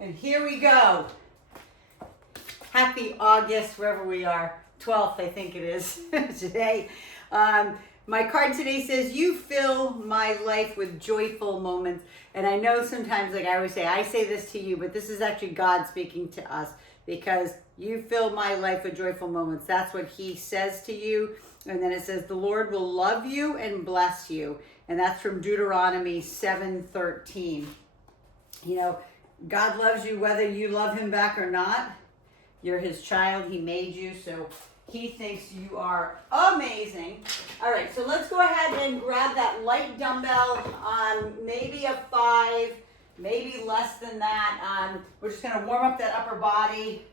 And here we go. Happy August, wherever we are. 12th, I think it is today. My card today says, you fill my life with joyful moments. And I know sometimes, like I always say, I say this to you, but this is actually God speaking to us, because you fill my life with joyful moments. That's what he says to you. And then it says, the Lord will love you and bless you. And that's from Deuteronomy 7:13. You know, God loves you whether you love him back or not. You're his child. He made you, so he thinks you are amazing. All right, so let's go ahead and grab that light dumbbell on maybe a 5, maybe less than that. We're just gonna warm up that upper body.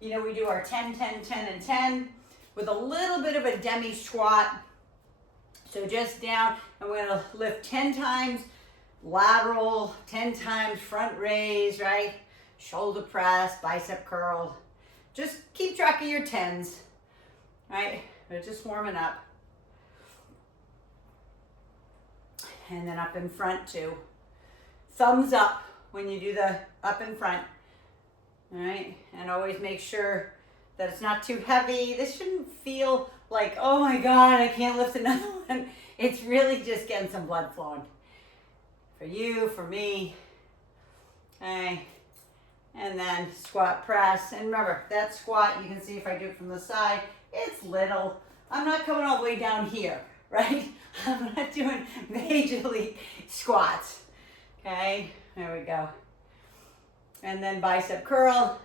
You know, we do our 10, 10, 10, and 10 with a little bit of a demi squat. So just down, and we're gonna lift 10 times lateral, 10 times front raise, right? Shoulder press, bicep curl. Just keep track of your 10s, right? We're just warming up. And then up in front too. Thumbs up when you do the up in front, all right? And always make sure that it's not too heavy. This shouldn't feel like, oh my God, I can't lift another one. It's really just getting some blood flowing. For you, for me, okay? And then squat press. And remember, that squat, you can see if I do it from the side, it's little. I'm not coming all the way down here, right? I'm not doing majorly squats, okay? There we go. And then bicep curl.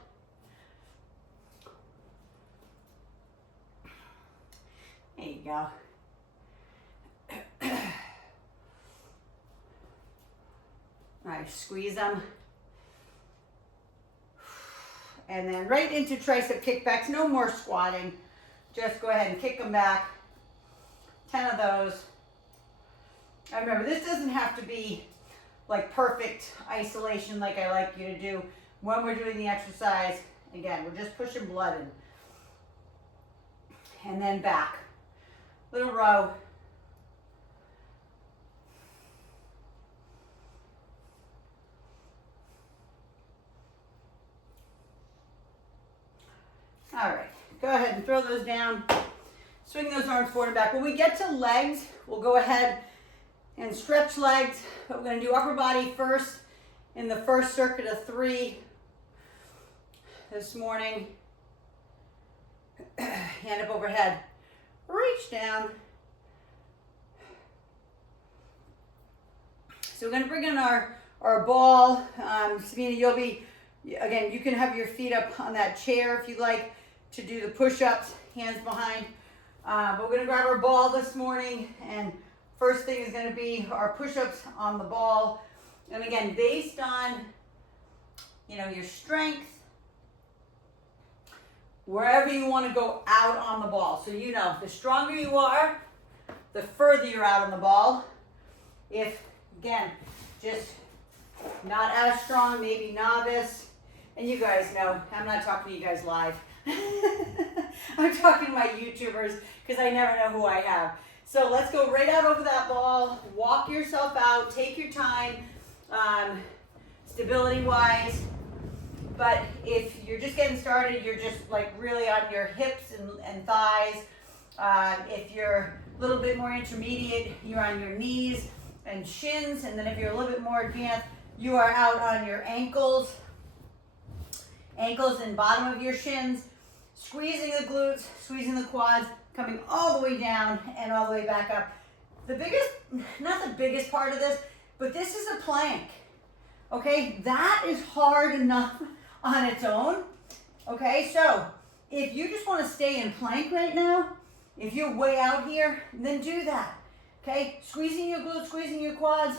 There you go. All right, squeeze them. And then right into tricep kickbacks. No more squatting. Just go ahead and kick them back. 10 of those. And remember, this doesn't have to be like perfect isolation like I like you to do when we're doing the exercise. Again, we're just pushing blood in. And then back. Little row. All right, go ahead and throw those down. Swing those arms forward and back. When we get to legs, we'll go ahead and stretch legs. But we're gonna do upper body first in the first circuit of 3 this morning. Hand up overhead, reach down. So we're gonna bring in our ball. Sabina, you'll be, again, you can have your feet up on that chair if you like to do the push-ups, hands behind. But we're gonna grab our ball this morning, and first thing is gonna be our push-ups on the ball. And again, based on, you know, your strength, wherever you wanna go out on the ball. So you know, the stronger you are, the further you're out on the ball. If, again, just not as strong, maybe novice, and you guys know, I'm not talking to you guys live. I'm talking to my YouTubers because I never know who I have. So let's go right out over that ball. Walk yourself out. Take your time, stability-wise. But if you're just getting started, you're just like really on your hips and thighs. If you're a little bit more intermediate, you're on your knees and shins. And then if you're a little bit more advanced, you are out on your ankles and bottom of your shins. Squeezing the glutes, squeezing the quads, coming all the way down and all the way back up. The biggest, not the biggest part of this, but this is a plank, okay? That is hard enough on its own, okay? So if you just wanna stay in plank right now, if you're way out here, then do that, okay? Squeezing your glutes, squeezing your quads,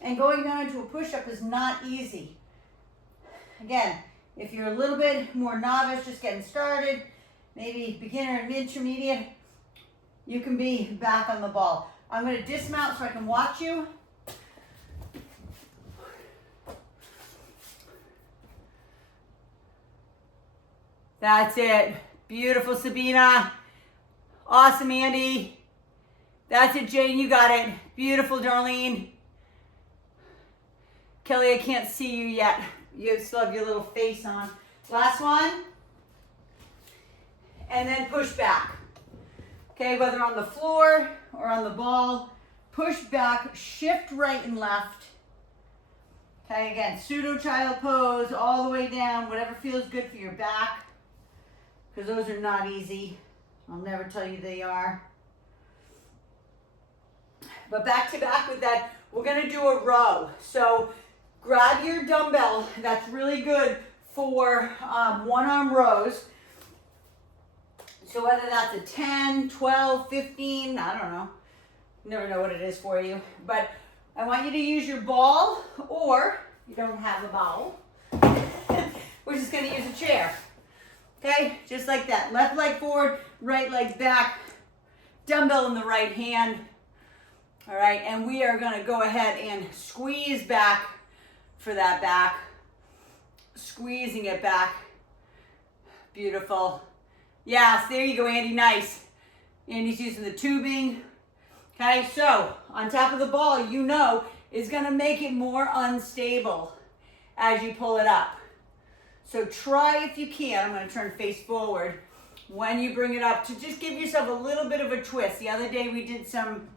and going down into a push-up is not easy. Again, if you're a little bit more novice, just getting started, maybe beginner and intermediate, you can be back on the ball. I'm going to dismount so I can watch you. That's it. Beautiful, Sabina. Awesome, Andy. That's it, Jane. You got it. Beautiful, Darlene. Kelly, I can't see you yet. You still have your little face on. Last one. And then push back. Okay, whether on the floor or on the ball, push back, shift right and left. Okay, again, pseudo child pose all the way down, whatever feels good for your back, because those are not easy. I'll never tell you they are. But back to back with that, we're gonna do a row. So grab your dumbbell, that's really good for one arm rows. So whether that's a 10, 12, 15, I don't know. Never know what it is for you. But I want you to use your ball, or you don't have a ball. We're just gonna use a chair. Okay, just like that. Left leg forward, right leg back, dumbbell in the right hand. All right, and we are gonna go ahead and squeeze back for that back. Squeezing it back. Beautiful. Yes, there you go, Andy, nice. Andy's using the tubing. Okay, so on top of the ball, you know, is gonna make it more unstable as you pull it up. So try if you can, I'm gonna turn face forward, when you bring it up to just give yourself a little bit of a twist. The other day we did some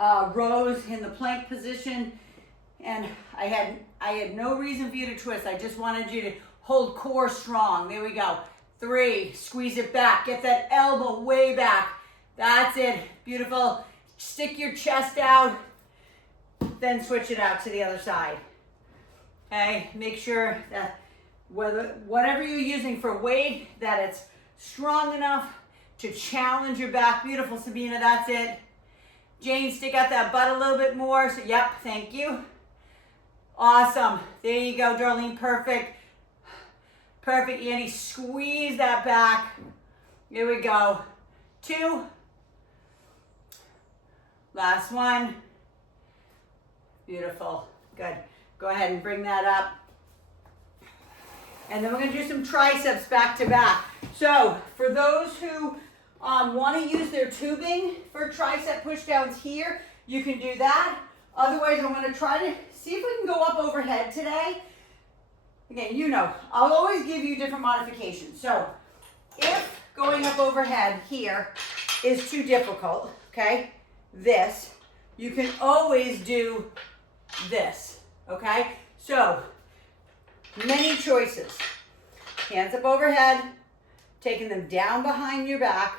rows in the plank position, and I had no reason for you to twist. I just wanted you to hold core strong. There we go. 3, squeeze it back, get that elbow way back. That's it, beautiful. Stick your chest out, then switch it out to the other side. Okay, make sure that whatever you're using for weight, that it's strong enough to challenge your back. Beautiful, Sabina, that's it. Jane, stick out that butt a little bit more. So, yep, thank you. Awesome, there you go, Darlene, perfect. Perfect, Andy, squeeze that back. Here we go. 2. Last one. Beautiful, good. Go ahead and bring that up. And then we're gonna do some triceps back to back. So for those who wanna use their tubing for tricep pushdowns here, you can do that. Otherwise, I'm gonna try to see if we can go up overhead today. Again, you know, I'll always give you different modifications. So if going up overhead here is too difficult, okay, this, you can always do this, okay? So many choices. Hands up overhead, taking them down behind your back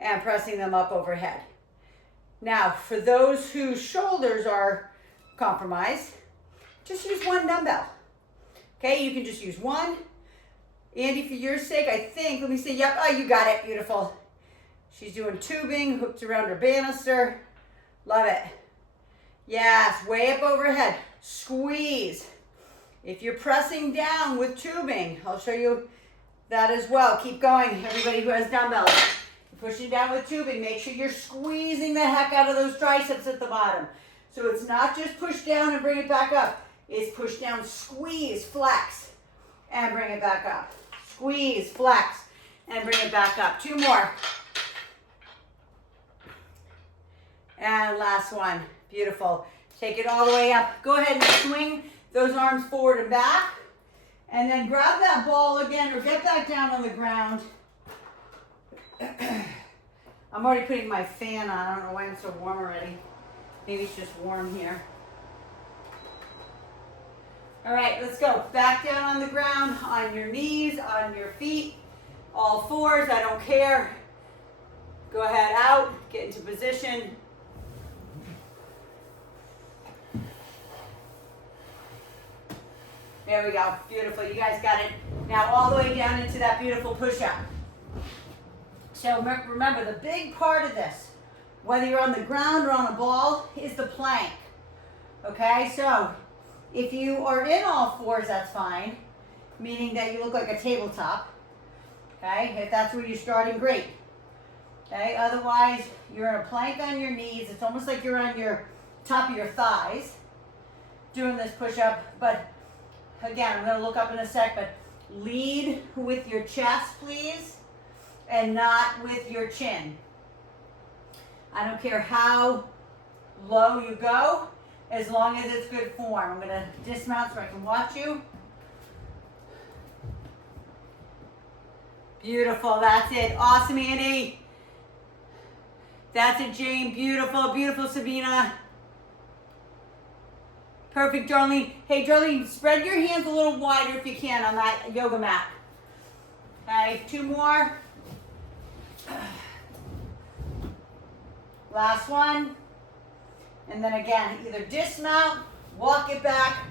and pressing them up overhead. Now, for those whose shoulders are compromised, just use one dumbbell. Okay, you can just use one. Andy, for your sake, I think, let me see, yep, oh, you got it, beautiful. She's doing tubing, hooked around her banister. Love it. Yes, way up overhead. Squeeze. If you're pressing down with tubing, I'll show you that as well. Keep going, everybody who has dumbbells. You're pushing down with tubing, make sure you're squeezing the heck out of those triceps at the bottom. So it's not just push down and bring it back up. It's push down, squeeze, flex, and bring it back up. Squeeze, flex, and bring it back up. 2 more. And last one. Beautiful. Take it all the way up. Go ahead and swing those arms forward and back. And then grab that ball again, or get back down on the ground. I'm already putting my fan on. I don't know why I'm so warm already. Maybe it's just warm here. All right, let's go. Back down on the ground, on your knees, on your feet, all 4s, I don't care. Go ahead out, get into position. There we go, beautiful, you guys got it. Now all the way down into that beautiful push-up. So remember, the big part of this, whether you're on the ground or on a ball, is the plank. Okay, so if you are in all 4s, that's fine, meaning that you look like a tabletop. Okay, if that's where you're starting, great. Okay, otherwise you're in a plank on your knees. It's almost like you're on your top of your thighs doing this push-up. But again, I'm going to look up in a sec, but lead with your chest, please, and not with your chin. I don't care how low you go. as long as it's good form. I'm gonna dismount so I can watch you. Beautiful, that's it. Awesome, Andy. That's it, Jane. Beautiful, beautiful, Sabina. Perfect, Darlene. Hey, Darlene, spread your hands a little wider if you can on that yoga mat. Okay, 2 more. Last one. And then again, either dismount, walk it back,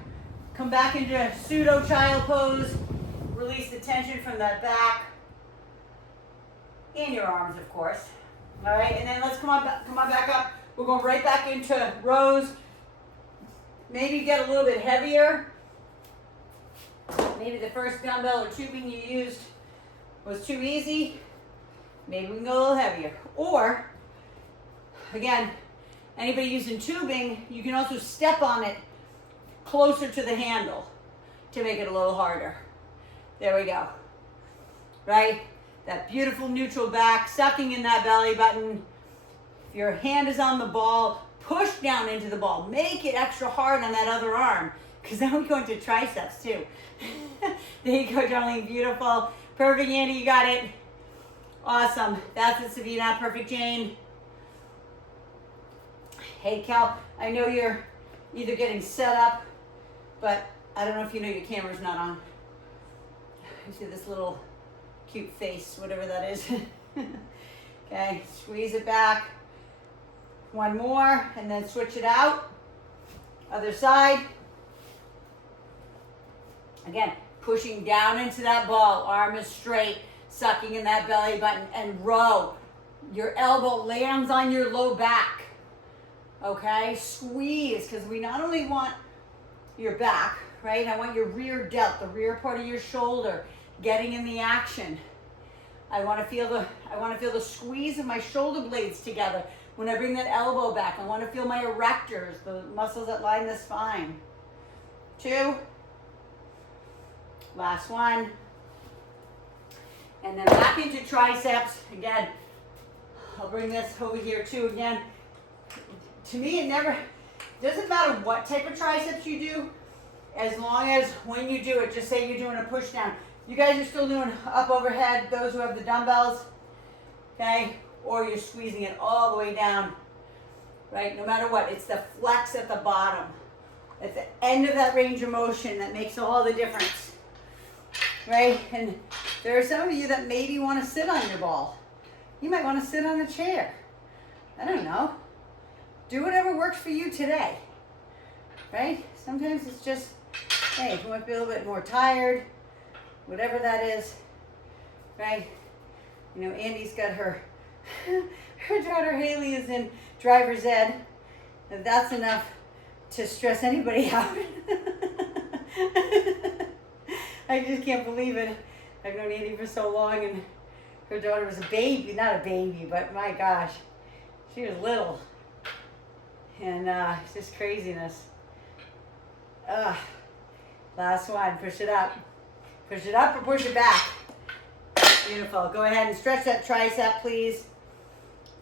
come back into pseudo child pose, release the tension from that back, and your arms, of course. All right, and then let's come on back up. We're going right back into rows. Maybe get a little bit heavier. Maybe the first dumbbell or tubing you used was too easy. Maybe we can go a little heavier. Or, again, anybody using tubing, you can also step on it closer to the handle to make it a little harder. There we go. Right? That beautiful neutral back, sucking in that belly button. If your hand is on the ball, push down into the ball. Make it extra hard on that other arm, because then we go into triceps too. There you go, Darlene. Beautiful. Perfect, Andy. You got it. Awesome. That's it, Savina. Perfect, Jane. Hey, Cal. I know you're either getting set up, but I don't know if you know your camera's not on. You see this little cute face, whatever that is. Okay, squeeze it back. 1 more, and then switch it out. Other side. Again, pushing down into that ball. Arm is straight, sucking in that belly button, and row. Your elbow lands on your low back. Okay, squeeze, because we not only want your back, right? I want your rear delt, the rear part of your shoulder, getting in the action. I want to feel the squeeze of my shoulder blades together when I bring that elbow back. I want to feel my erectors, the muscles that line the spine. 2. Last one. And then back into triceps. Again, I'll bring this over here too again. To me, it doesn't matter what type of triceps you do, as long as when you do it, just say you're doing a push down. You guys are still doing up overhead, those who have the dumbbells, okay? Or you're squeezing it all the way down, right? No matter what, it's the flex at the bottom. At the end of that range of motion that makes all the difference, right? And there are some of you that maybe want to sit on your ball. You might want to sit on a chair. I don't know. Do whatever works for you today, right? Sometimes it's just, hey, you might be a little bit more tired, whatever that is, right? You know, Andy's got her daughter Haley is in driver's ed, and that's enough to stress anybody out. I just can't believe it. I've known Andy for so long, and her daughter was a baby, not a baby, but my gosh, she was little. And it's just craziness. Last one, push it up. Push it up or push it back. Beautiful. Go ahead and stretch that tricep, please.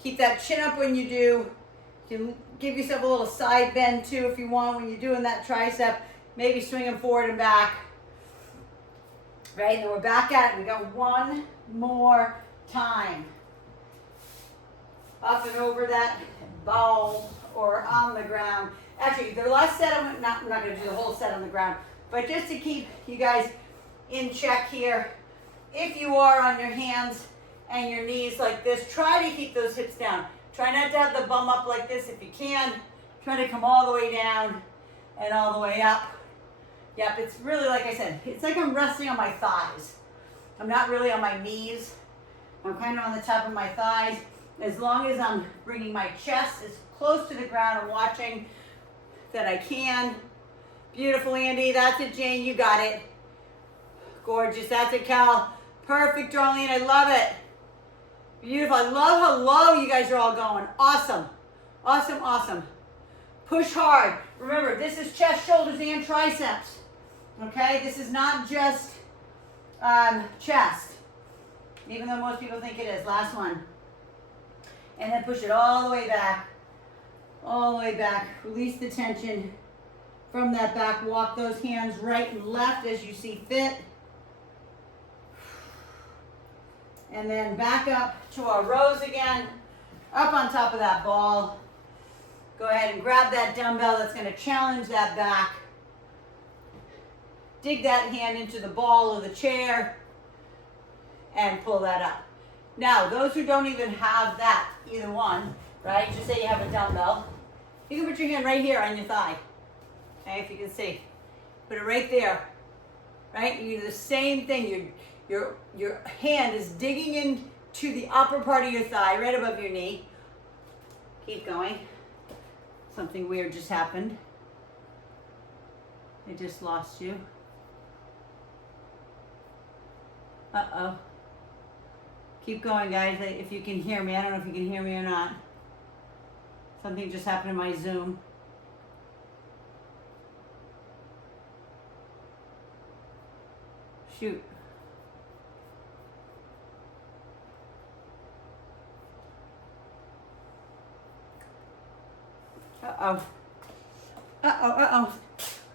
Keep that chin up when you do. You can give yourself a little side bend too if you want when you're doing that tricep. Maybe swing them forward and back. Right, and then we're back at it. We got 1 more time. Up and over that ball or on the ground. Actually, the last set, I'm not going to do the whole set on the ground, but just to keep you guys in check here, if you are on your hands and your knees like this, try to keep those hips down. Try not to have the bum up like this if you can. Try to come all the way down and all the way up. Yep, it's really, like I said, it's like I'm resting on my thighs. I'm not really on my knees. I'm kind of on the top of my thighs. As long as I'm bringing my chest as close to the ground and watching that I can. Beautiful, Andy. That's it, Jane. You got it. Gorgeous. That's it, Cal. Perfect, Darlene. I love it. Beautiful. I love how low you guys are all going. Awesome. Awesome, awesome. Push hard. Remember, this is chest, shoulders, and triceps. Okay? This is not just chest, even though most people think it is. Last one. And then push it all the way back. all the way back. Release the tension from that back. Walk those hands right and left as you see fit. And then back up to our rows again. Up on top of that ball. Go ahead and grab that dumbbell that's going to challenge that back. Dig that hand into the ball of the chair and pull that up. Now, those who don't even have that, either one, right? Just say you have a dumbbell. You can put your hand right here on your thigh. Okay, if you can see. Put it right there. Right? You do the same thing. Your hand is digging into the upper part of your thigh, right above your knee. Keep going. Something weird just happened. I just lost you. Uh-oh. Keep going, guys, if you can hear me. I don't know if you can hear me or not. Something just happened in my Zoom. Shoot. Uh-oh. Uh-oh, uh-oh.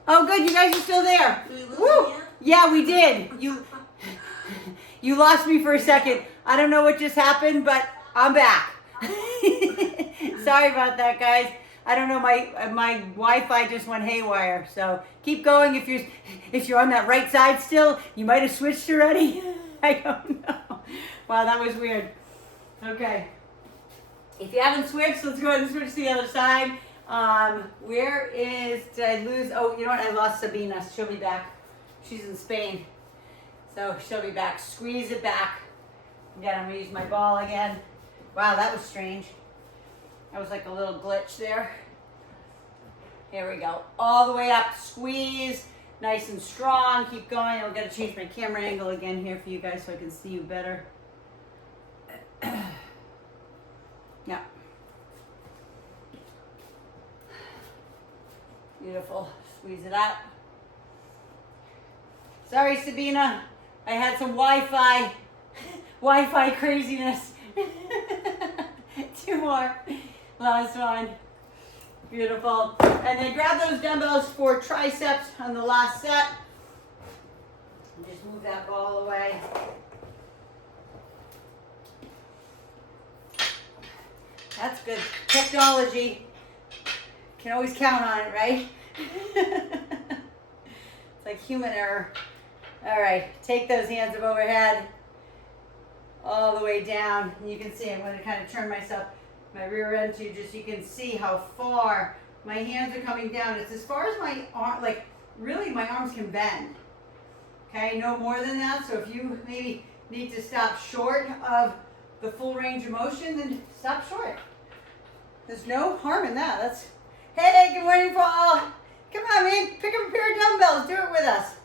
Oh, good, you guys are still there. Woo! Yeah, we did. You lost me for a second. I don't know what just happened, but I'm back. Sorry about that, guys. I don't know, my Wi-Fi just went haywire. So keep going. If you're on that right side still, you might have switched already. I don't know. Wow, that was weird. Okay. If you haven't switched, let's go ahead and switch to the other side. Did I lose? Oh, you know what? I lost Sabina. She'll be back. She's in Spain. So she'll be back. Squeeze it back. Again, I'm going to use my ball again. Wow, that was strange. That was like a little glitch there. Here we go. All the way up. Squeeze. Nice and strong. Keep going. I've got to change my camera angle again here for you guys so I can see you better. Yeah. Beautiful. Squeeze it out. Sorry, Sabina. I had some Wi-Fi craziness. 2 more. Last one. Beautiful. And then grab those dumbbells for triceps on the last set. And just move that ball away. That's good technology. Can always count on it, right? It's like human error. All right, take those hands up overhead, all the way down. And you can see I'm going to kind of turn my rear end to just so you can see how far my hands are coming down. It's as far as my arm, like really my arms can bend. Okay, no more than that. So if you maybe need to stop short of the full range of motion, then stop short. There's no harm in that. Hey, good morning, Paul. Come on, man, pick up a pair of dumbbells. Do it with us.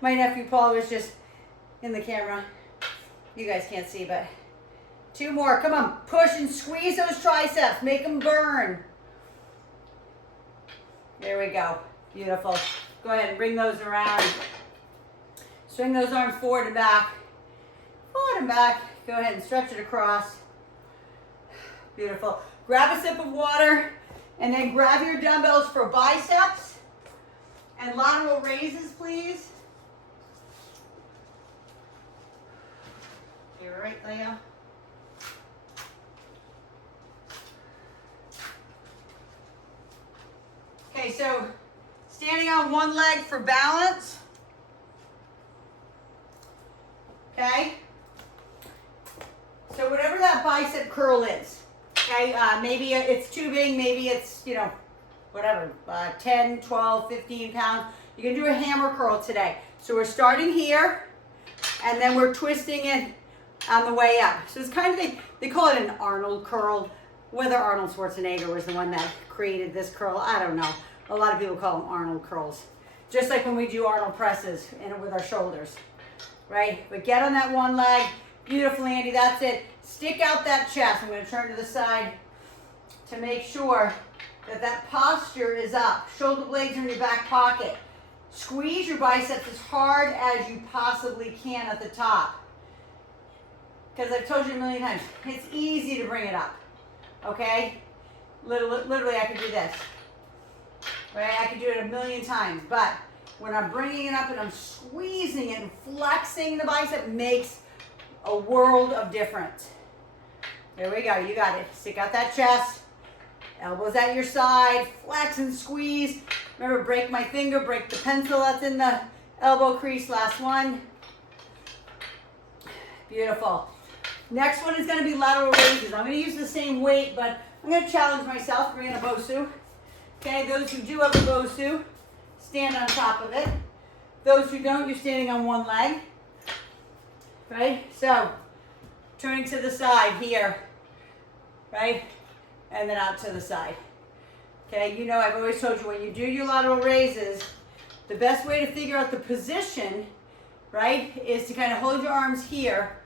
My nephew Paul was just in the camera. You guys can't see, but 2 more. Come on, push and squeeze those triceps. Make them burn. There we go. Beautiful. Go ahead and bring those around. Swing those arms forward and back. Forward and back. Go ahead and stretch it across. Beautiful. Grab a sip of water and then grab your dumbbells for biceps and lateral raises, please. You're right, Leo. Okay, so standing on one leg for balance. Okay. So whatever that bicep curl is, okay, maybe it's tubing, maybe it's, whatever, 10, 12, 15 pounds. You can do a hammer curl today. So we're starting here, and then we're twisting it on the way up. So it's kind of, they call it an Arnold curl. Whether Arnold Schwarzenegger was the one that created this curl, I don't know. A lot of people call them Arnold curls. Just like when we do Arnold presses and with our shoulders, right? But get on that one leg. Beautiful, Andy, that's it. Stick out that chest. I'm going to turn to the side to make sure that that posture is up. Shoulder blades are in your back pocket. Squeeze your biceps as hard as you possibly can at the top. Because I've told you a million times, it's easy to bring it up, okay? Literally, I could do this. Right? I could do it a million times, but when I'm bringing it up and I'm squeezing it and flexing the bicep makes a world of difference. There we go, you got it. Stick out that chest, elbows at your side, flex and squeeze. Remember, break my finger, break the pencil that's in the elbow crease. Last one. Beautiful. Next one is going to be lateral raises. I'm going to use the same weight, but I'm going to challenge myself. Bring in a Bosu. Okay, those who do have a Bosu, stand on top of it. Those who don't, you're standing on one leg. Right? So, turning to the side here. Right? And then out to the side. Okay, you know I've always told you when you do your lateral raises, the best way to figure out the position, right, is to kind of hold your arms here,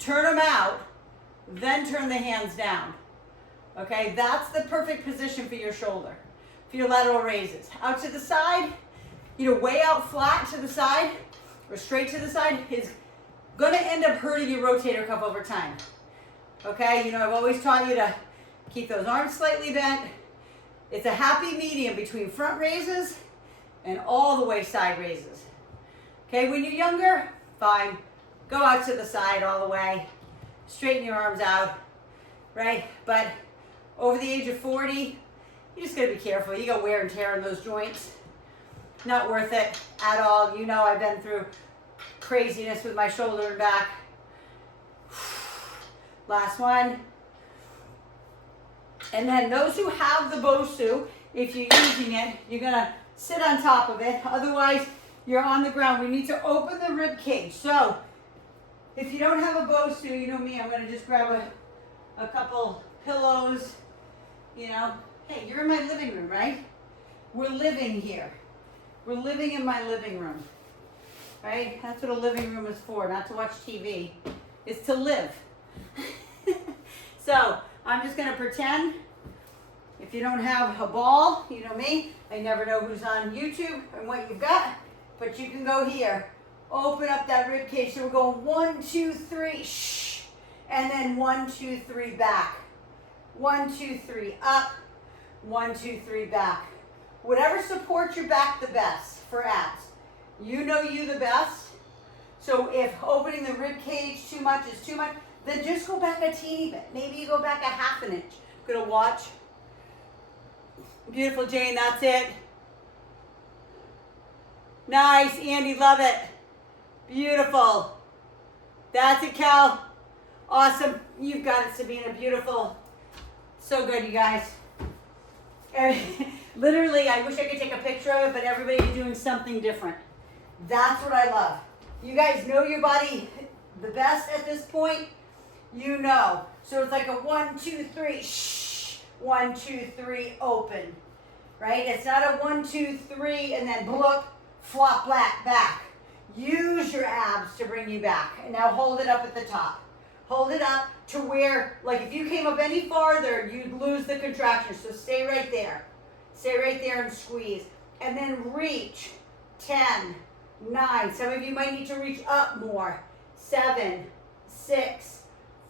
turn them out, then turn the hands down. Okay, that's the perfect position for your shoulder, for your lateral raises. Out to the side, you know, way out flat to the side or straight to the side is going to end up hurting your rotator cuff over time. Okay, you know, I've always taught you to keep those arms slightly bent. It's a happy medium between front raises and all the way side raises. Okay, when you're younger, fine. Go out to the side all the way. Straighten your arms out, right? But over the age of 40, you just gotta be careful. You got wear and tear in those joints. Not worth it at all. You know I've been through craziness with my shoulder and back. Last one. And then those who have the Bosu, if you're using it, you're gonna sit on top of it. Otherwise, you're on the ground. We need to open the rib cage. So, if you don't have a Bosu, you know me, I'm gonna just grab a couple pillows, you know. Hey, you're in my living room, right? We're living here. We're living in my living room, right? That's what a living room is for, not to watch TV. It's to live. So, I'm just gonna pretend, if you don't have a ball, you know me, I never know who's on YouTube and what you've got, but you can go here, open up that rib cage. So we're going 1, 2, 3, shh, and then 1, 2, 3 back. 1, 2, 3 up, 1, 2, 3 back. Whatever supports your back the best for abs. You know you the best. So if opening the rib cage too much is too much, then just go back a teeny bit. Maybe you go back a half an inch. Gonna watch. Beautiful, Jane, that's it. Nice, Andy, love it. Beautiful. That's it, Cal. Awesome. You've got it, Sabina. Beautiful. So good, you guys. Literally, I wish I could take a picture of it, but everybody's doing something different. That's what I love. You guys know your body the best at this point. You know. So it's like a 1, 2, 3, shh. 1, 2, 3, open. Right? It's not a 1, 2, 3, and then look, flop back. Use your abs to bring you back. And now hold it up at the top. Hold it up to where, like if you came up any farther, you'd lose the contraction. So stay right there. Stay right there and squeeze. And then reach. 10, 9. Some of you might need to reach up more. 7, 6,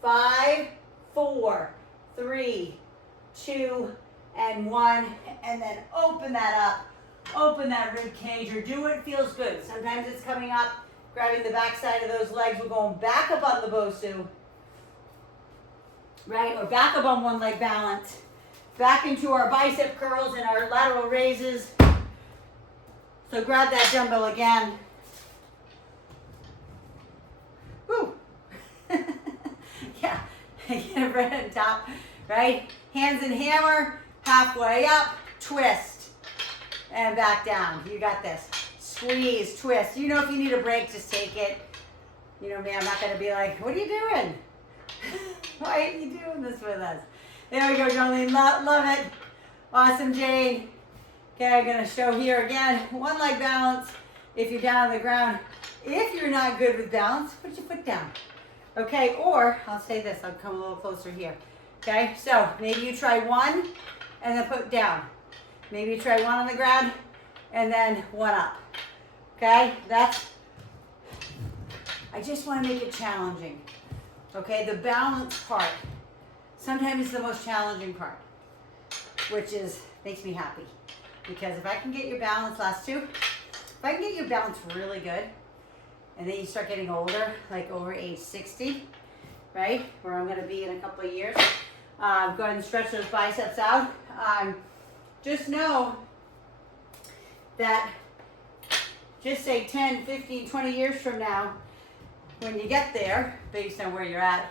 5, 4, 3, 2, and 1. And then open that up. Open that rib cage or do what feels good. Sometimes it's coming up, grabbing the back side of those legs. We're going back up on the Bosu. Right? Or back up on one leg balance. Back into our bicep curls and our lateral raises. So grab that dumbbell again. Woo! Yeah, get it right on top, right? Hands and hammer, halfway up, twist, and back down. You got this. Squeeze, twist. You know if you need a break, just take it. You know me, I'm not going to be like, what are you doing? Why are you doing this with us? There we go, Jolene. Love it. Awesome, Jane. Okay, I'm going to show here again. One leg balance if you're down on the ground. If you're not good with balance, put your foot down. Okay, or I'll say this. I'll come a little closer here. Okay, so maybe you try one and then put down. Maybe you try one on the ground and then one up. Okay, I just want to make it challenging. Okay, the balance part sometimes is the most challenging part. which makes me happy. Because if I can get your balance, last two, if I can get your balance really good, and then you start getting older, like over age 60, right, where I'm going to be in a couple of years, go ahead and stretch those biceps out. Just know that just say 10, 15, 20 years from now, when you get there, based on where you're at,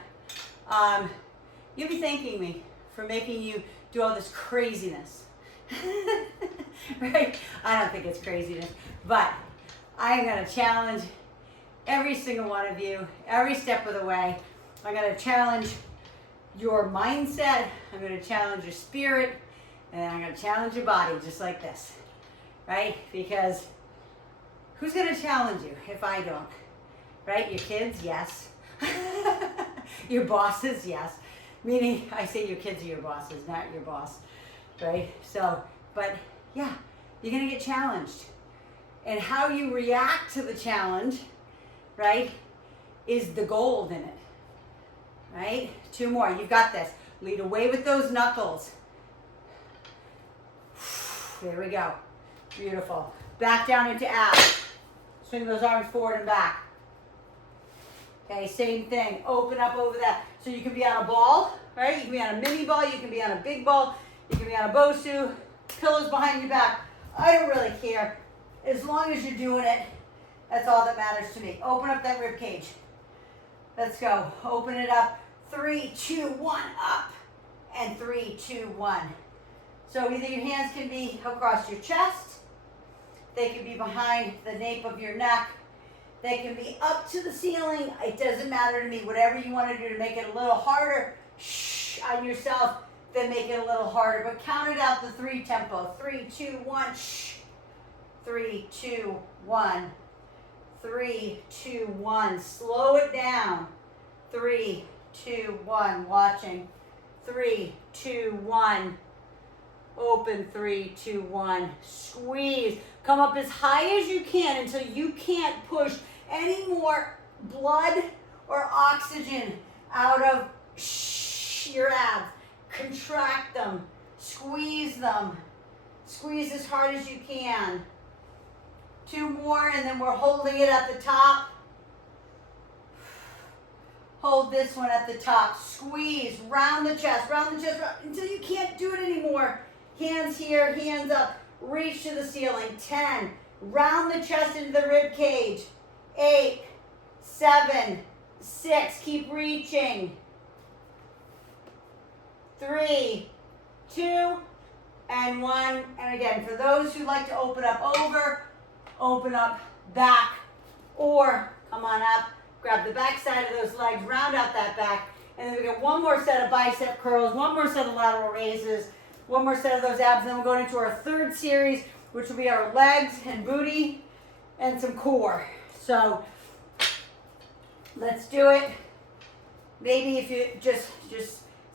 you'll be thanking me for making you do all this craziness. Right? I don't think it's craziness, but I'm going to challenge every single one of you, every step of the way. I'm going to challenge your mindset. I'm going to challenge your spirit, and I'm going to challenge your body just like this, right? Because who's going to challenge you if I don't? Right? Your kids, yes. Your bosses, yes. Meaning, I say your kids are your bosses, not your boss, right? So, but yeah, you're going to get challenged. And how you react to the challenge, right, is the gold in it, right? Two more. You've got this. Lead away with those knuckles. There we go. Beautiful. Back down into abs. Swing those arms forward and back. Okay, same thing. Open up over that. So you can be on a ball, right? You can be on a mini ball. You can be on a big ball. You can be on a Bosu. Pillows behind your back. I don't really care. As long as you're doing it, that's all that matters to me. Open up that rib cage. Let's go. Open it up. 3, 2, 1, up. And 3, 2, 1. So either your hands can be across your chest. They can be behind the nape of your neck. They can be up to the ceiling. It doesn't matter to me. Whatever you want to do to make it a little harder on yourself, then make it a little harder. But count it out the 3 tempo. 3, 2, 1, 3, 2, 1. 3, 2, 1. Slow it down. 3, 2, 1. Watching. 3, 2, 1. Open. 3, 2, 1. Squeeze. Come up as high as you can until you can't push any more blood or oxygen out of your abs. Contract them. Squeeze them. Squeeze as hard as you can. 2 more, and then we're holding it at the top. Hold this one at the top. Squeeze. Round the chest. Round the chest. Until you can't do it anymore. Hands here. Hands up. Reach to the ceiling. 10. Round the chest into the rib cage. 8, 7, 6. Keep reaching. 3, 2, and 1. And again, for those who like to open up over, open up back, or come on up, grab the back side of those legs, round out that back, and then we get one more set of bicep curls, one more set of lateral raises, one more set of those abs, and then we're going into our third series, which will be our legs and booty and some core. So let's do it. Maybe if you just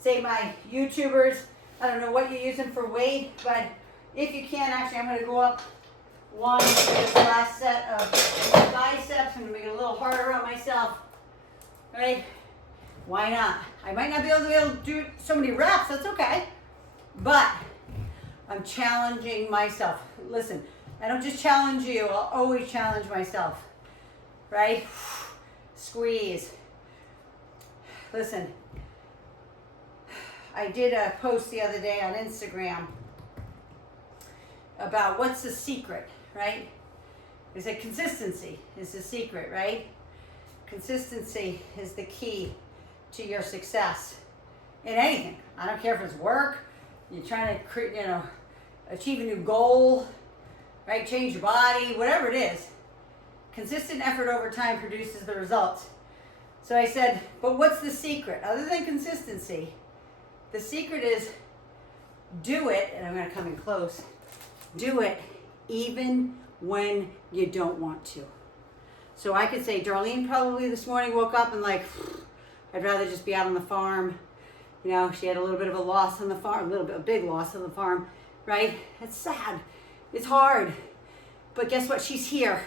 say my YouTubers, I don't know what you're using for weight, but if you can, actually I'm going to go up one for this last set of biceps. I'm going to make it a little harder on myself, right? Why not? I might not be able to do so many reps, that's okay. But I'm challenging myself. Listen, I don't just challenge you, I'll always challenge myself, right? Squeeze. Listen, I did a post the other day on Instagram about what's the secret, right? I said consistency is the secret, right? Consistency is the key to your success in anything. I don't care if it's work, you're trying to create, achieve a new goal, right? Change your body, whatever it is. Consistent effort over time produces the results. So I said, but what's the secret? Other than consistency, the secret is do it, and I'm going to come in close, do it even when you don't want to. So I could say, Darlene probably this morning woke up and like, I'd rather just be out on the farm. She had a little bit of a loss on the farm, a big loss on the farm, right? It's sad. It's hard. But guess what? She's here.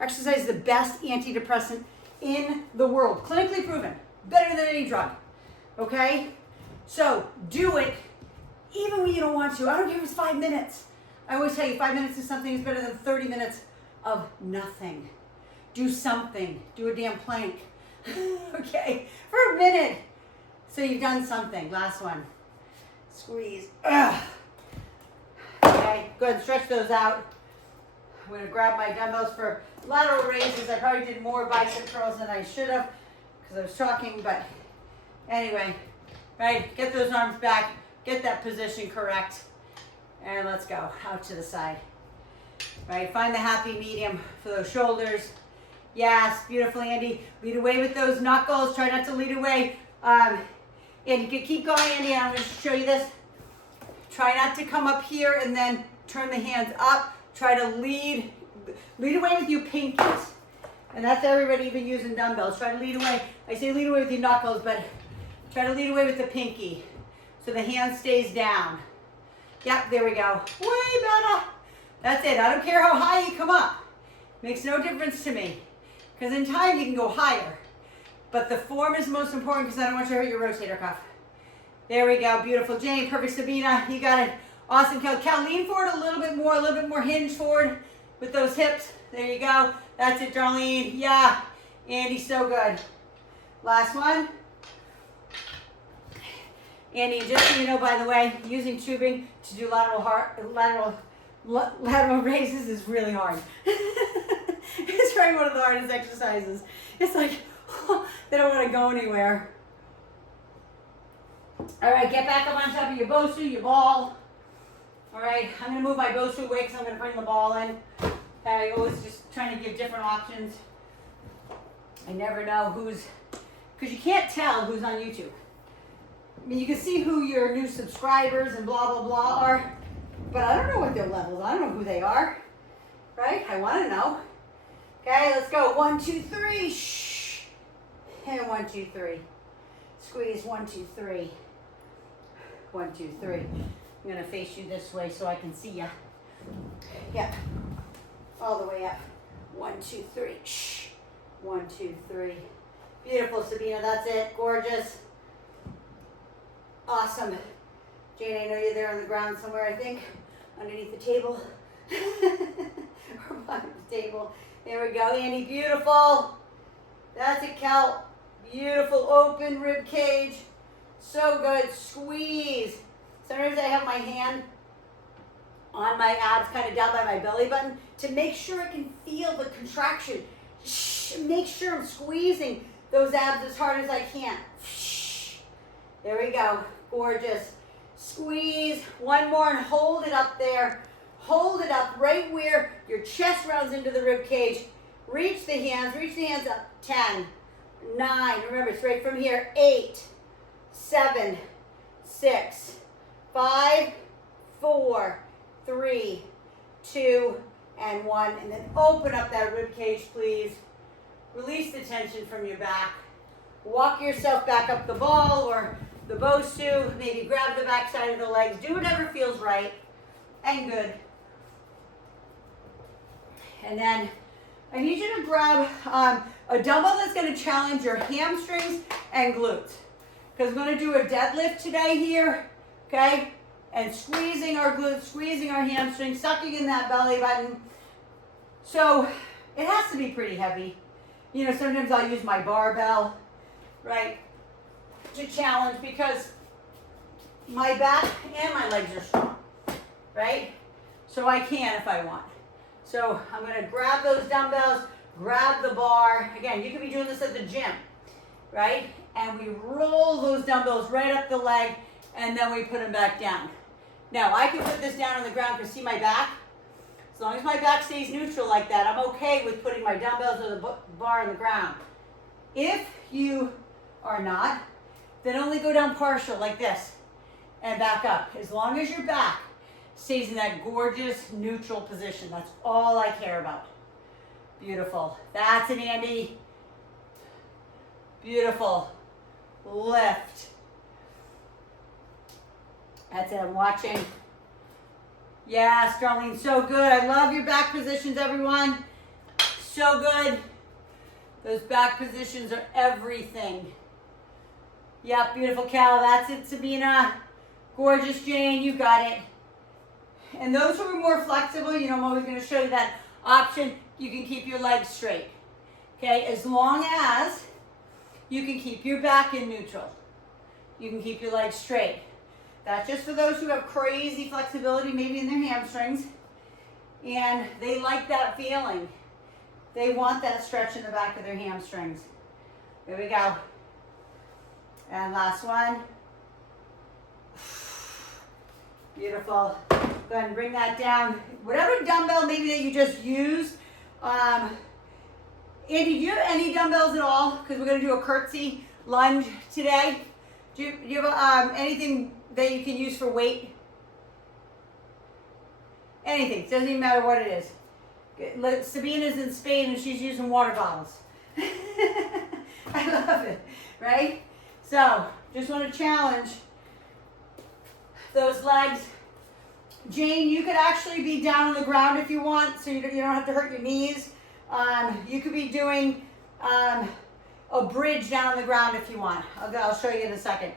Exercise is the best antidepressant in the world. Clinically proven. Better than any drug. Okay? So do it even when you don't want to. I don't care if it's 5 minutes. I always tell you 5 minutes of something is better than 30 minutes of nothing. Do something. Do a damn plank. Okay, for a minute. So you've done something. Last one. Squeeze. Ugh. Okay, go ahead and stretch those out. I'm going to grab my dumbbells for lateral raises. I probably did more bicep curls than I should have because I was talking, but anyway, right, get those arms back, get that position correct, and let's go out to the side. Right, find the happy medium for those shoulders. Yes, beautiful, Andy. Lead away with those knuckles. Try not to lead away. And you can keep going, Andy. I'm going to show you this. Try not to come up here and then turn the hands up. Try to lead away with your pinkies. And that's everybody even using dumbbells. Try to lead away. I say lead away with your knuckles, but try to lead away with the pinky. So the hand stays down. Yep, there we go. Way better. That's it. I don't care how high you come up. Makes no difference to me. Because in time you can go higher. But the form is most important because I don't want you to hurt your rotator cuff. There we go. Beautiful. Jane, perfect. Sabina, you got it. Awesome. Cal, lean forward a little bit more hinge forward with those hips. There you go. That's it, Darlene. Yeah. Andy, so good. Last one. Andy, just so you know, by the way, using tubing to do lateral raises is really hard. It's probably one of the hardest exercises. It's like, they don't want to go anywhere. All right, get back up on top of your Bosu, your ball. All right, I'm going to move my Bosu away because I'm going to bring the ball in. Okay, always just trying to give different options. I never know who's, because you can't tell who's on YouTube. I mean, you can see who your new subscribers and blah, blah, blah are, but I don't know what their levels are. I don't know who they are, right? I want to know. Okay, let's go. 1, 2, 3. Shh. And 1, 2, 3. Squeeze. 1, 2, 3. 1, 2, 3. I'm going to face you this way so I can see you. Yep. All the way up. 1, 2, 3. Shh. 1, 2, 3. Beautiful, Sabina. That's it. Gorgeous. Awesome. Jane, I know you're there on the ground somewhere, I think. Underneath the table. Or behind the table. There we go, Andy. Beautiful. That's it, Cal. Beautiful open rib cage. So good. Squeeze. Sometimes I have my hand on my abs, kind of down by my belly button, to make sure I can feel the contraction. Make sure I'm squeezing those abs as hard as I can. There we go. Gorgeous. Squeeze. One more and hold it up there. Hold it up right where your chest rounds into the rib cage. Reach the hands up. 10, 9, remember it's right from here. 8, 7, 6, 5, 4, 3, 2, and 1. And then open up that rib cage, please. Release the tension from your back. Walk yourself back up the ball or the Bosu. Maybe grab the back side of the legs. Do whatever feels right and good. And then I need you to grab a dumbbell that's going to challenge your hamstrings and glutes. Because we're going to do a deadlift today here, okay? And squeezing our glutes, squeezing our hamstrings, sucking in that belly button. So it has to be pretty heavy. You know, sometimes I'll use my barbell, right, to challenge because my back and my legs are strong, right? So I can if I want. So I'm going to grab those dumbbells, grab the bar. Again, you could be doing this at the gym, right? And we roll those dumbbells right up the leg, and then we put them back down. Now, I can put this down on the ground because see my back? As long as my back stays neutral like that, I'm okay with putting my dumbbells or the bar on the ground. If you are not, then only go down partial like this and back up. As long as your back stays in that gorgeous neutral position. That's all I care about. Beautiful. That's it, Andy. Beautiful. Lift. That's it. I'm watching. Yeah, Starlene, so good. I love your back positions, everyone. So good. Those back positions are everything. Yep, beautiful, Cal. That's it, Sabina. Gorgeous, Jane, you got it. And those who are more flexible, you know, I'm always going to show you that option. You can keep your legs straight, okay? As long as you can keep your back in neutral. You can keep your legs straight. That's just for those who have crazy flexibility, maybe in their hamstrings, and they like that feeling. They want that stretch in the back of their hamstrings. There we go. And last one. Beautiful. Go ahead and bring that down. Whatever dumbbell maybe that you just used. Andy, do you have any dumbbells at all? Because we're going to do a curtsy lunge today. Do you have anything that you can use for weight? Anything. It doesn't even matter what it is. Sabina's in Spain and she's using water bottles. I love it, right? So, just want to challenge those legs. Jane, you could actually be down on the ground if you want, so you don't have to hurt your knees. You could be doing a bridge down on the ground if you want. I'll show you in a second.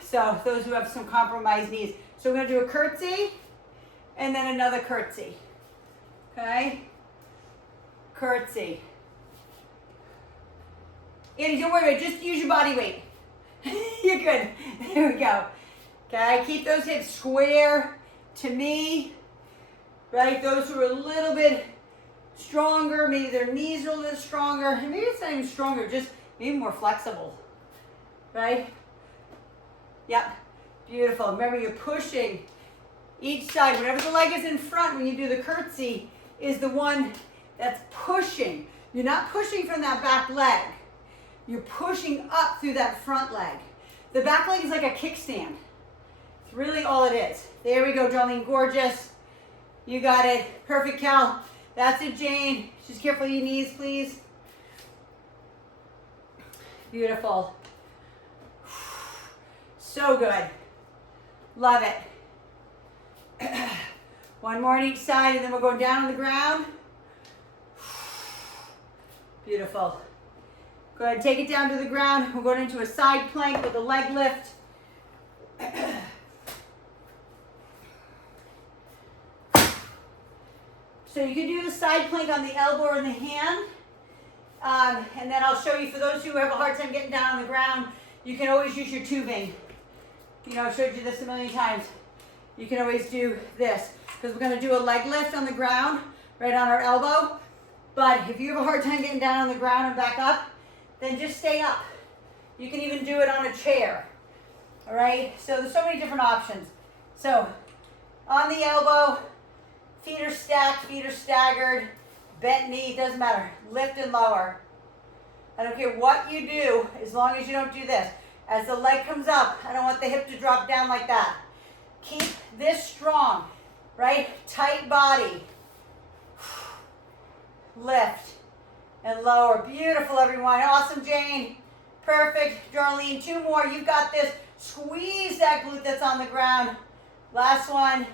So those who have some compromised knees. So we're going to do a curtsy and then another curtsy. Okay? Curtsy. Andy, don't worry about it. Just use your body weight. You're good. There we go. Okay? Keep those hips square to me. Right? Those who are a little bit stronger, maybe their knees are a little stronger. Maybe it's not even stronger, just maybe more flexible. Right? Yep. Beautiful. Remember, you're pushing each side. Whatever the leg is in front when you do the curtsy is the one that's pushing. You're not pushing from that back leg. You're pushing up through that front leg. The back leg is like a kickstand. It's really all it is. There we go, Darlene. Gorgeous. You got it. Perfect, Cal. That's it, Jane. Just careful of your knees, please. Beautiful. So good. Love it. One more on each side, and then we're going down on the ground. Beautiful. Go ahead and take it down to the ground. We're going into a side plank with a leg lift. So you can do the side plank on the elbow or the hand. And then I'll show you, for those who have a hard time getting down on the ground, you can always use your tubing. You know, I've showed you this a million times. You can always do this, because we're going to do a leg lift on the ground, right on our elbow. But if you have a hard time getting down on the ground and back up, then just stay up. You can even do it on a chair. All right? So there's so many different options. So on the elbow, feet are stacked, feet are staggered, bent knee, doesn't matter. Lift and lower. I don't care what you do, as long as you don't do this. As the leg comes up, I don't want the hip to drop down like that. Keep this strong, right? Tight body. Lift and lower. Beautiful, everyone. Awesome, Jane. Perfect. Darlene, 2 more. You got this. Squeeze that glute that's on the ground. Last one.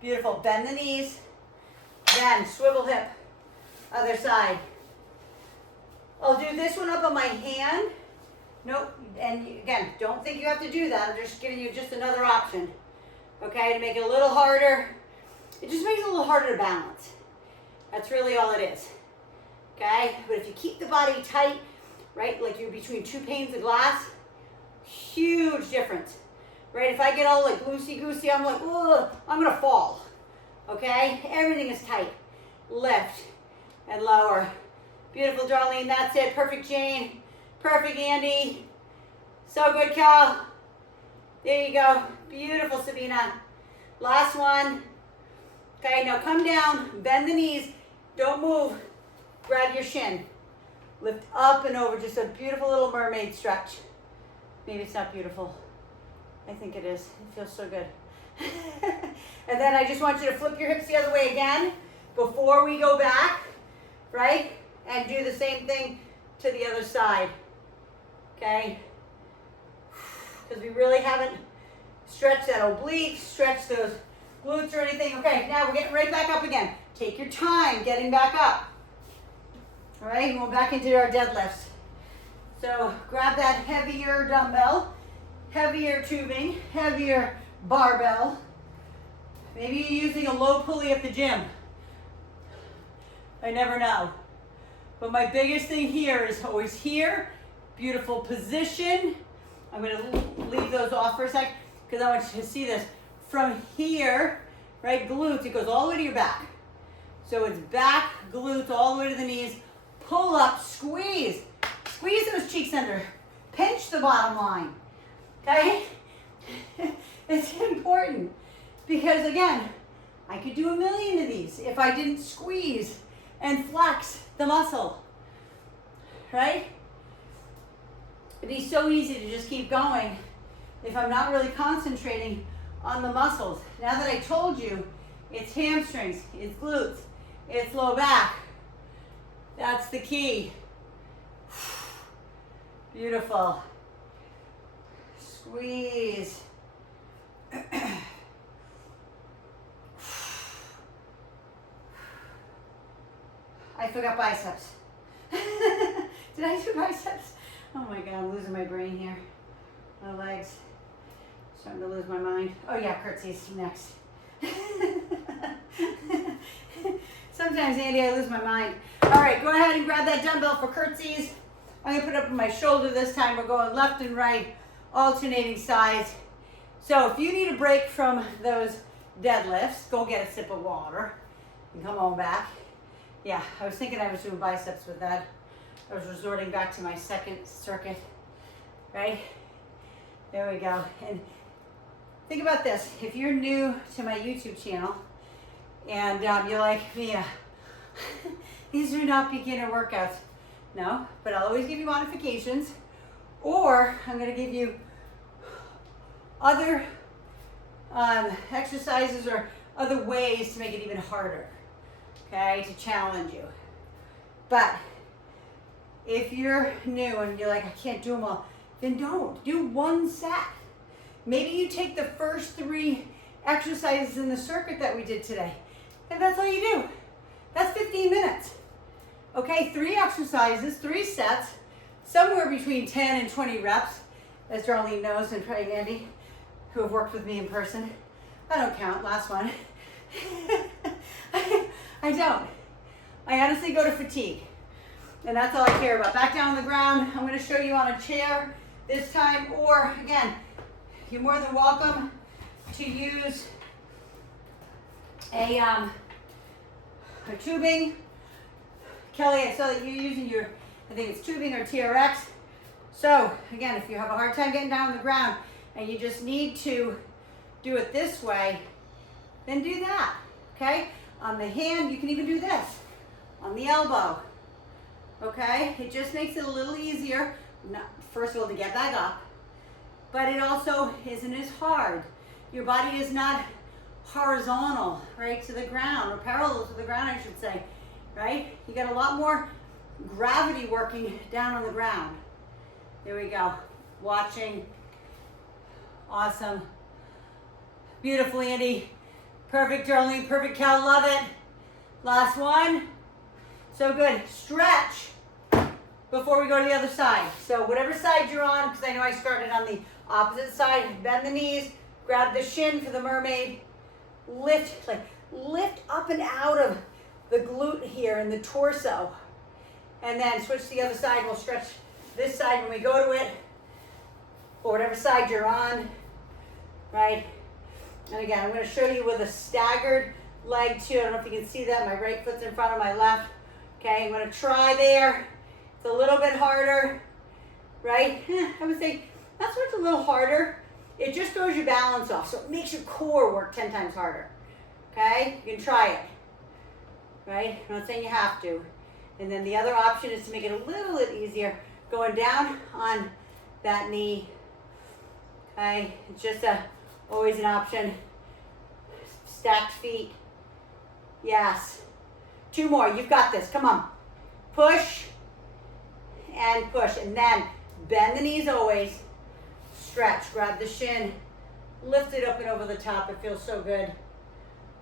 Beautiful. Bend the knees. Then swivel hip. Other side. I'll do this one up on my hand. Nope. And again, don't think you have to do that. I'm just giving you just another option. Okay, to make it a little harder. It just makes it a little harder to balance. That's really all it is. Okay, but if you keep the body tight, right, like you're between 2 panes of glass, huge difference. Right, if I get all like loosey-goosey, I'm like, ugh, I'm gonna fall. Okay, everything is tight. Lift and lower. Beautiful, Darlene, that's it. Perfect, Jane. Perfect, Andy. So good, Cal. There you go. Beautiful, Sabina. Last one. Okay, now come down, bend the knees. Don't move. Grab your shin. Lift up and over. Just a beautiful little mermaid stretch. Maybe it's not beautiful. I think it is. It feels so good. And then I just want you to flip your hips the other way again before we go back, right? And do the same thing to the other side. Okay? Because we really haven't stretched that oblique, stretched those glutes or anything. Okay, now we're getting right back up again. Take your time getting back up. All right, and we're back into our deadlifts. So grab that heavier dumbbell, heavier tubing, heavier barbell. Maybe you're using a low pulley at the gym. I never know. But my biggest thing here is always here. Beautiful position. I'm going to leave those off for a sec because I want you to see this. From here, right, glutes, it goes all the way to your back. So it's back, glutes, all the way to the knees. Pull up, squeeze. Squeeze those cheeks under. Pinch the bottom line. Okay? It's important because, again, I could do a million of these if I didn't squeeze and flex the muscle. Right? It'd be so easy to just keep going if I'm not really concentrating on the muscles. Now that I told you, it's hamstrings, it's glutes, it's low back. That's the key. Beautiful. Squeeze. I forgot biceps. Did I do biceps? Oh my God, I'm losing my brain here. My legs. Starting to lose my mind. Oh yeah, Curtsy's next. Sometimes, Andy, I lose my mind. All right, go ahead and grab that dumbbell for curtsies. I'm gonna put it up on my shoulder this time. We're going left and right, alternating sides. So if you need a break from those deadlifts, go get a sip of water and come on back. Yeah, I was thinking I was doing biceps with that. I was resorting back to my second circuit, right? There we go. And think about this. If you're new to my YouTube channel and you're like, Mia, these are not beginner workouts. No, but I'll always give you modifications, or I'm going to give you other exercises or other ways to make it even harder, okay, to challenge you. But if you're new and you're like, I can't do them all, then don't. Do one set. Maybe you take the first 3 exercises in the circuit that we did today, and that's all you do. That's 15 minutes. Okay, 3 exercises, 3 sets, somewhere between 10 and 20 reps, as Darlene knows, and probably Andy, who have worked with me in person. I don't count, last one. I don't. I honestly go to fatigue. And that's all I care about. Back down on the ground. I'm going to show you on a chair this time. Or, again, you're more than welcome to use a tubing. Kelly, I saw that you're using your, I think it's tubing or TRX. So, again, if you have a hard time getting down on the ground and you just need to do it this way, then do that, okay? On the hand, you can even do this. On the elbow. Okay, it just makes it a little easier, first of all, to get back up, but it also isn't as hard. Your body is not horizontal, right, to the ground, or parallel to the ground, I should say, right? You got a lot more gravity working down on the ground. There we go. Watching. Awesome. Beautiful, Andy. Perfect, Darlene. Perfect, Cal. Love it. Last one. So good. Stretch before we go to the other side. So whatever side you're on, because I know I started on the opposite side, bend the knees, grab the shin for the mermaid, lift up and out of the glute here and the torso. And then switch to the other side. We'll stretch this side when we go to it, or whatever side you're on, right? And again, I'm going to show you with a staggered leg too. I don't know if you can see that. My right foot's in front of my left. Okay, I'm going to try there. It's a little bit harder, right? I would say that's what's a little harder. It just throws your balance off, so it makes your core work 10 times harder. Okay, you can try it, right? I'm not saying you have to. And then the other option is to make it a little bit easier, going down on that knee. Okay, it's just always an option. Stacked feet. Yes. 2 more. You've got this. Come on. Push and push. And then bend the knees always. Stretch. Grab the shin. Lift it up and over the top. It feels so good.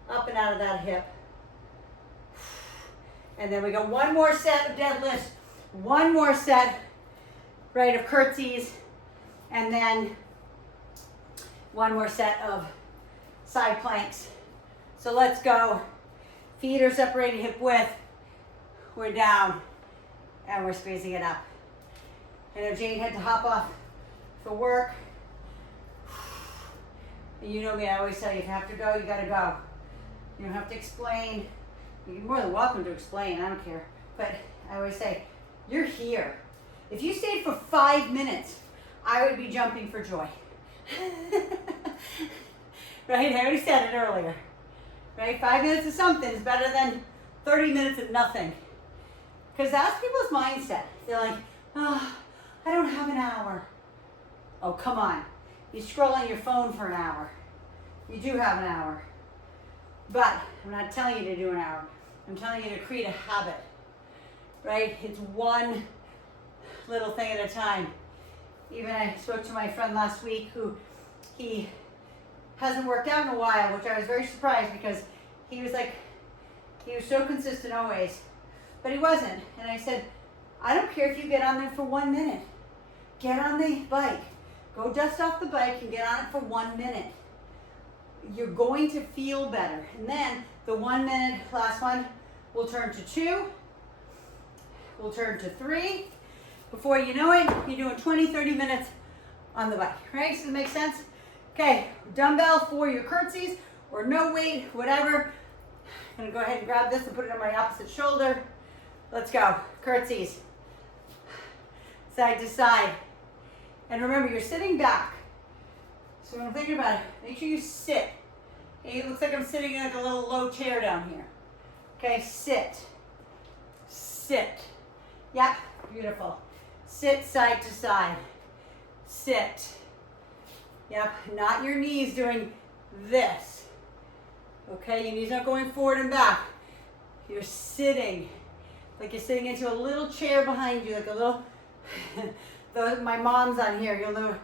Up and out of that hip. And then we go 1 more set of deadlifts. 1 more set, right, of curtsies. And then one more set of side planks. So let's go. Feet are separated hip width. We're down and we're squeezing it up. I know Jane had to hop off for work. And you know me, I always tell you, if you have to go, you gotta go. You don't have to explain. You're more than welcome to explain, I don't care. But I always say, you're here. If you stayed for 5 minutes, I would be jumping for joy. Right, I already said it earlier. Right, 5 minutes of something is better than 30 minutes of nothing. Because that's people's mindset. They're like, oh, I don't have an hour. Oh, come on. You scroll on your phone for an hour. You do have an hour. But I'm not telling you to do an hour. I'm telling you to create a habit. Right? It's one little thing at a time. Even I spoke to my friend last week who he hasn't worked out in a while, which I was very surprised because he was like, he was so consistent always, but he wasn't. And I said, I don't care if you get on there for 1 minute. Get on the bike. Go dust off the bike and get on it for 1 minute. You're going to feel better. And then the 1 minute, last one, will turn to 2. We'll turn to 3. Before you know it, you're doing 20, 30 minutes on the bike, right? Does it make sense? Okay, dumbbell for your curtsies or no weight, whatever. I'm gonna go ahead and grab this and put it on my opposite shoulder. Let's go, curtsies. Side to side. And remember, you're sitting back. So when I'm thinking about it, make sure you sit. Okay, it looks like I'm sitting in like a little low chair down here. Okay, sit. Sit. Yep, beautiful. Sit side to side. Sit. Yep, not your knees doing this. Okay, your knees not going forward and back. You're sitting, like you're sitting into a little chair behind you, like a little, my mom's on here, you'll know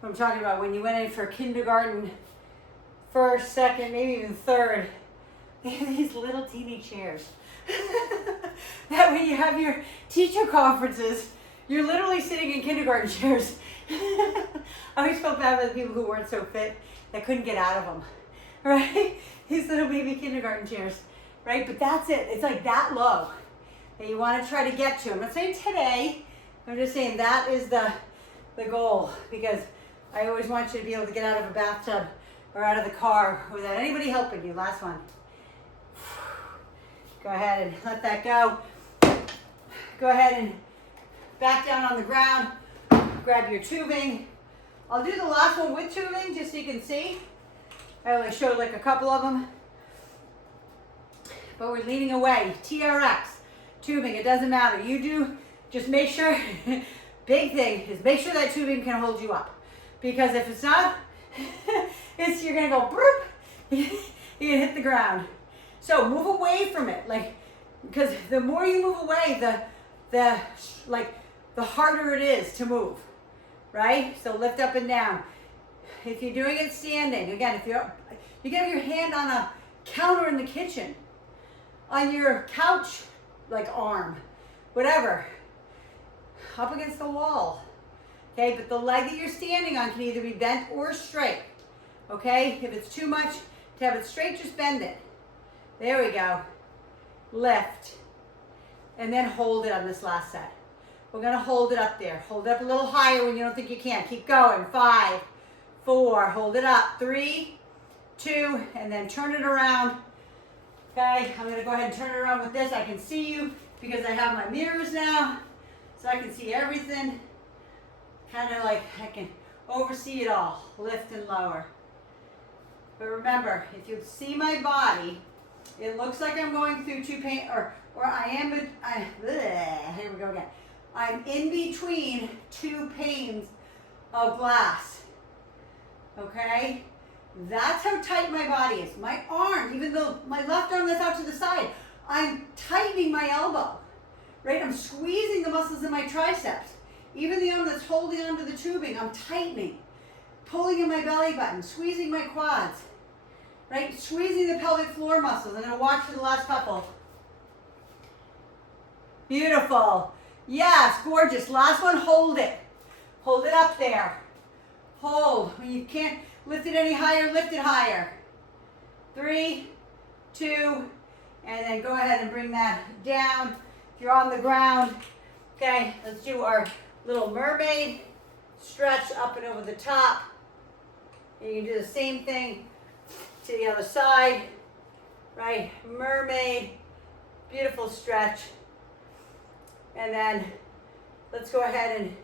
what I'm talking about. When you went in for kindergarten, first, second, maybe even third, they have these little teeny chairs. That way you have your teacher conferences, you're literally sitting in kindergarten chairs. I always felt bad for the people who weren't so fit that couldn't get out of them, right? These little baby kindergarten chairs, right? But that's it. It's like that low that you want to try to get to. I'm not saying today. I'm just saying that is the goal, because I always want you to be able to get out of a bathtub or out of the car without anybody helping you. Last one. Go ahead and let that go. Go ahead and back down on the ground. Grab your tubing. I'll do the last one with tubing just so you can see. I only showed like a couple of them. But we're leaning away. TRX, tubing, it doesn't matter. You do, just make sure, big thing is make sure that tubing can hold you up. Because if it's not, you're gonna go, broop, you're gonna hit the ground. So move away from it, like, because the more you move away, the harder it is to move, right? So lift up and down. If you're doing it standing, again, if you can have your hand on a counter in the kitchen, on your couch, like arm, whatever, up against the wall, okay? But the leg that you're standing on can either be bent or straight, okay? If it's too much to have it straight, just bend it. There we go. Lift. And then hold it on this last set. We're gonna hold it up there. Hold it up a little higher when you don't think you can. Keep going. 5, 4, hold it up. 3, 2, and then turn it around. Okay, I'm gonna go ahead and turn it around with this. I can see you because I have my mirrors now, so I can see everything. Kind of like I can oversee it all. Lift and lower. But remember, if you see my body, it looks like I'm going through two pain, or I am, here we go again. I'm in between two panes of glass, okay? That's how tight my body is. My arm, even though my left arm that's out to the side, I'm tightening my elbow, right? I'm squeezing the muscles in my triceps. Even the arm that's holding onto the tubing, I'm tightening, pulling in my belly button, squeezing my quads, right? Squeezing the pelvic floor muscles. I'm gonna watch for the last couple. Beautiful. Yes, gorgeous. Last one, hold it. Hold it up there. Hold. When you can't, Lift it any higher, lift it higher. 3, 2, and then go ahead and bring that down. If you're on the ground, okay, let's do our little mermaid stretch up and over the top. And you can do the same thing to the other side, right? Mermaid, beautiful stretch. And then let's go ahead and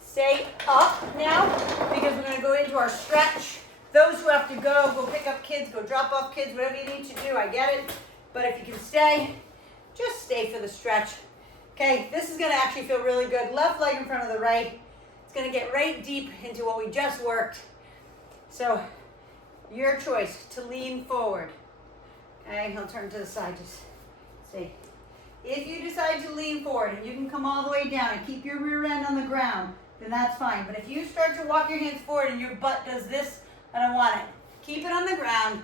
stay up now because we're going to go into our stretch. Those who have to go pick up kids, go drop off kids, whatever you need to do, I get it. But if you can stay, just stay for the stretch. Okay, this is going to actually feel really good. Left leg in front of the right. It's going to get right deep into what we just worked. So, your choice to lean forward. Okay, I'll turn to the side, just stay. If you decide to lean forward and you can come all the way down and keep your rear end on the ground, then that's fine. But if you start to walk your hands forward and your butt does this, I don't want it. Keep it on the ground.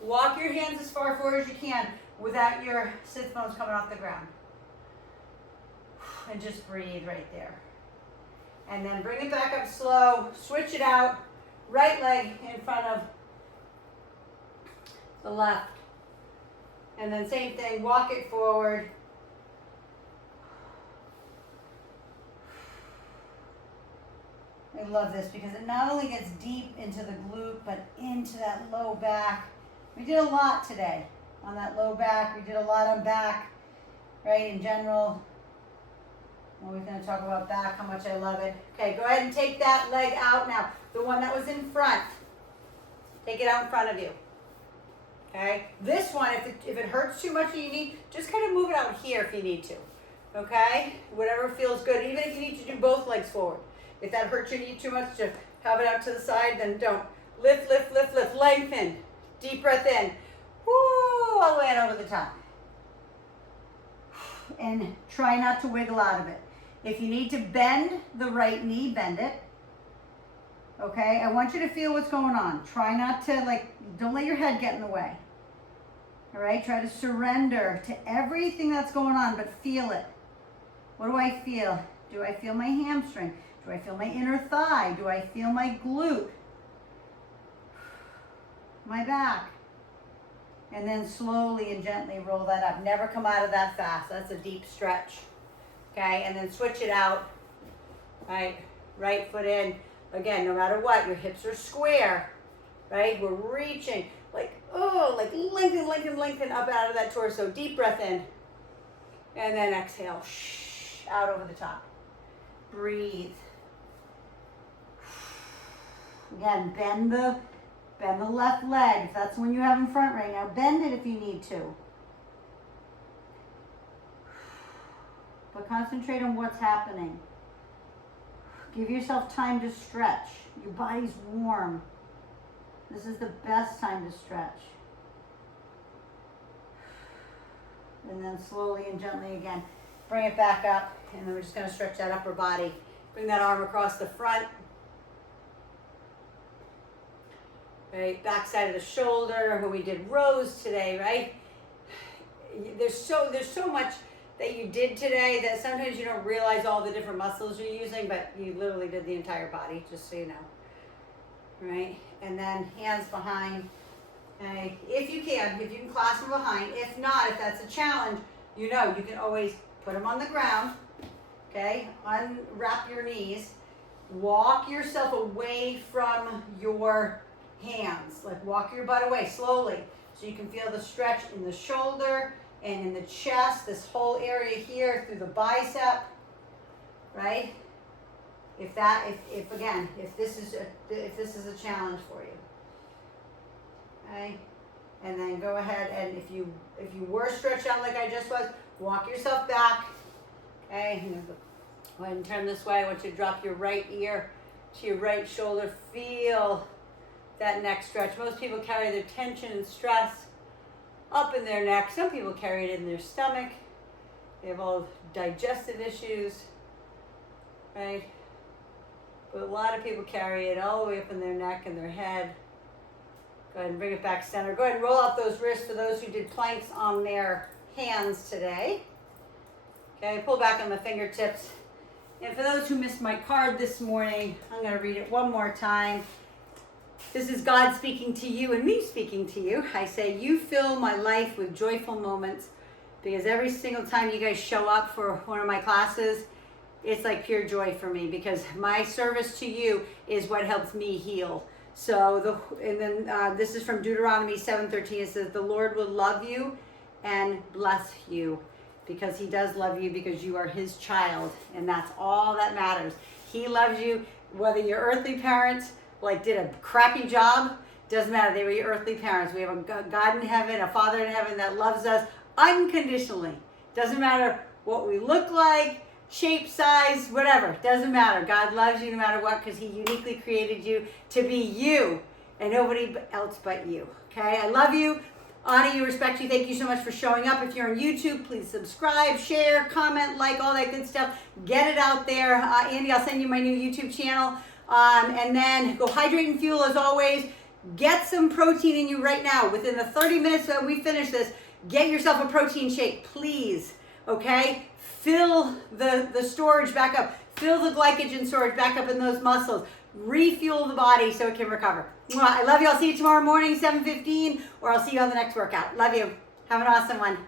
Walk your hands as far forward as you can without your sit bones coming off the ground. And just breathe right there. And then bring it back up slow. Switch it out. Right leg in front of the left. And then same thing, walk it forward. I love this because it not only gets deep into the glute, but into that low back. We did a lot today on that low back. We did a lot on back, right, in general. We're going to talk about back, how much I love it. Okay, go ahead and take that leg out now. The one that was in front. Take it out in front of you. Okay, this one, if it hurts too much and you need, just kind of move it out here if you need to. Okay, whatever feels good. Even if you need to do both legs forward. If that hurts your knee too much to have it out to the side, then don't. Lift, lift, lift, lift. Lengthen. Deep breath in. Woo, all the way out over the top. And try not to wiggle out of it. If you need to bend the right knee, bend it. Okay, I want you to feel what's going on. Try not to, don't let your head get in the way. All right, try to surrender to everything that's going on, but feel it. What do I feel? Do I feel my hamstring? Do I feel my inner thigh? Do I feel my glute? My back? And then slowly and gently roll that up. Never come out of that fast. That's a deep stretch. Okay, and then switch it out. Right foot in. Again, no matter what, your hips are square. Right? We're reaching. Lengthen, lengthen, lengthen up out of that torso. Deep breath in. And then exhale. Out over the top. Breathe. Again, bend the left leg. If that's the one you have in front right now, bend it if you need to. But concentrate on what's happening. Give yourself time to stretch. Your body's warm. This is the best time to stretch. And then slowly and gently again, bring it back up. And then we're just going to stretch that upper body. Bring that arm across the front. Right, back side of the shoulder. When we did rows today, right? There's so much that you did today that sometimes you don't realize all the different muscles you're using, but you literally did the entire body, just so you know. Right? And then hands behind. Okay. If you can clasp them behind. If not, if that's a challenge, you can always put them on the ground. Okay? Unwrap your knees. Walk yourself away from your hands. Walk your butt away slowly so you can feel the stretch in the shoulder and in the chest, this whole area here through the bicep, right? If this is a challenge for you, okay? And then go ahead and if you were stretched out like I just was, walk yourself back, okay? Go ahead and turn this way. I want you to drop your right ear to your right shoulder. Feel that neck stretch. Most people carry their tension and stress up in their neck. Some people carry it in their stomach. They have all digestive issues, right? But a lot of people carry it all the way up in their neck and their head. Go ahead and bring it back center. Go ahead and roll out those wrists for those who did planks on their hands today. Okay, pull back on the fingertips. And for those who missed my card this morning, I'm going to read it one more time. This is God speaking to you and me speaking to you. I say, you fill my life with joyful moments, because every single time you guys show up for one of my classes, it's like pure joy for me, because my service to you is what helps me heal. So this is from Deuteronomy 7:13. It says, the Lord will love you and bless you, because he does love you, because you are his child, and that's all that matters. He loves you, whether your earthly parents did a crappy job, doesn't matter. They were your earthly parents. We have a God in heaven, a Father in heaven that loves us unconditionally. Doesn't matter what we look like, shape, size, whatever. Doesn't matter. God loves you no matter what, because he uniquely created you to be you and nobody else but you. Okay? I love you, honor you, respect you. Thank you so much for showing up. If you're on YouTube, please subscribe, share, comment, like, all that good stuff. Get it out there. Andy, I'll send you my new YouTube channel. And then go hydrate and fuel as always. Get some protein in you right now. Within the 30 minutes that we finish this, get yourself a protein shake, please. Okay? Fill the storage back up. Fill the glycogen storage back up in those muscles. Refuel the body so it can recover. I love you. I'll see you tomorrow morning, 7:15, or I'll see you on the next workout. Love you. Have an awesome one.